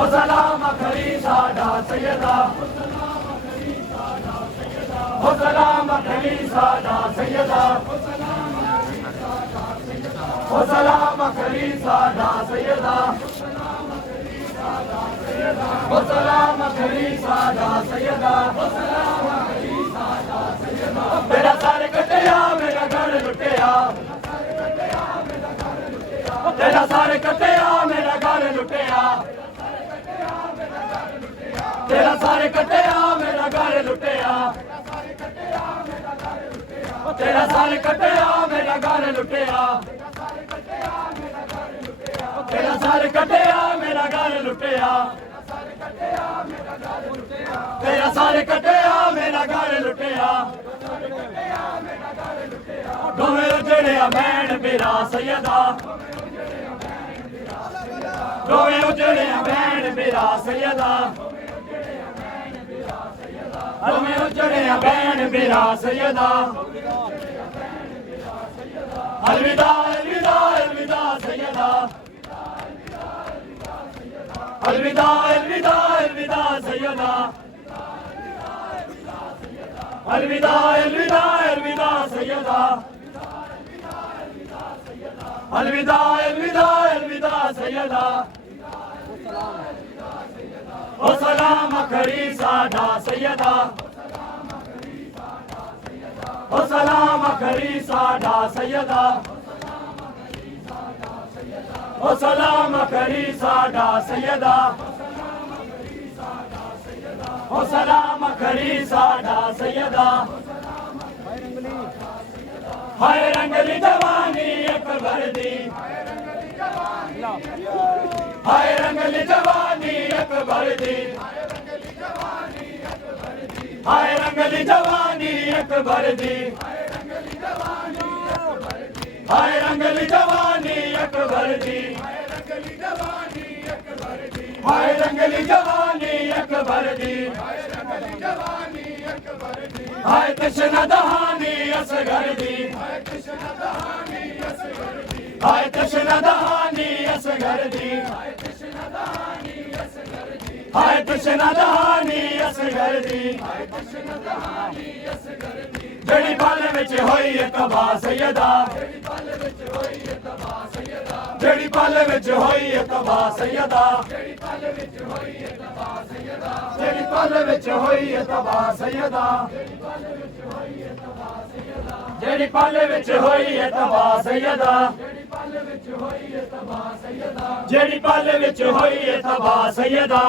ओ सलाम खरी साडा सैयदा ओ सलाम खरी साडा सैयदा ओ सलाम खरी साडा सैयदा ओ सलाम खरी साडा सैयदा मेरा सर कटिया मेरा घर लुटिया तेरा सर कटिया मेरा घर लुटिया तेरा सर कटिया मेरा घर लुटिया तेरा सर कटिया मेरा घर लुटिया तेरा सर कटिया मेरा घर लुटिया तेरा सर कटिया मेरा घर लुटिया दोवे उजड़िया बैण मेरा सैयदा दोवे उजड़िया बैण मेरा सैयदा दोवे उजड़िया बैण मेरा सैयदा अलविदा अलविदा अलविदा सैयदा अलविदा अलविदा अलविदा सैयदा अलविदा अलविदा अलविदा सैयदा अलविदा अलविदा अलविदा सैयदा ओ सलाम खरी साडा सैयदा ओ सलाम खरी साडा सैयदा ओ सलाम खरी साडा सैयदा ओ सलाम खरी साडा सैयदा हाय रंगली जवानी अकबर दी हाय रंगली जवानी अकबर दी हाय रंगली जवानी अकबर दी हाय रंगली जवानी अकबर दी हाय रंगली जवानी अकबर दी हाय कृष्ण दहानी असगर दी हाय कृष्ण दहानी असगर दी हाय कृष्ण दहानी असगर दी जड़ी पल विच होई तबा सैयदा जड़ी पल विच होई तबा सैयदा जड़ी पल विच होई तबा सैयदा जड़ी पल विच होई तबा सैयदा जड़ी पल विच होई तबा सैयदा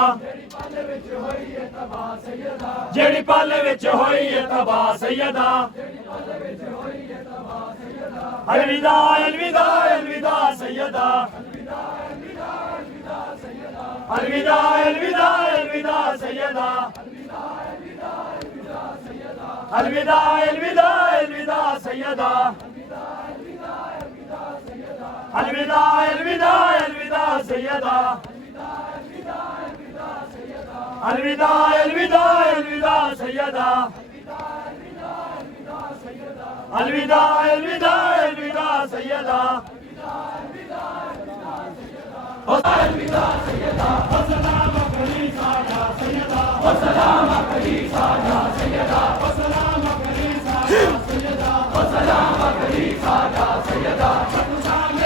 जड़ी पल विच होई तबा सैयदा अलविदा अलविदा अलविदा सैयदा अलविदा अलविदा अलविदा सैयदा अलविदा अलविदा अलविदा सैयदा अलविदा अलविदा अलविदा सैयदा अलविदा अलविदा अलविदा सैयदा अलविदा अलविदा अलविदा सैयदा अलविदा सैयदा ओ सलाम खरी साडा सैयदा ओ सलाम खरी साडा सैयदा ओ सलाम खरी साडा सैयदा ओ सलाम खरी साडा सैयदा सैयदा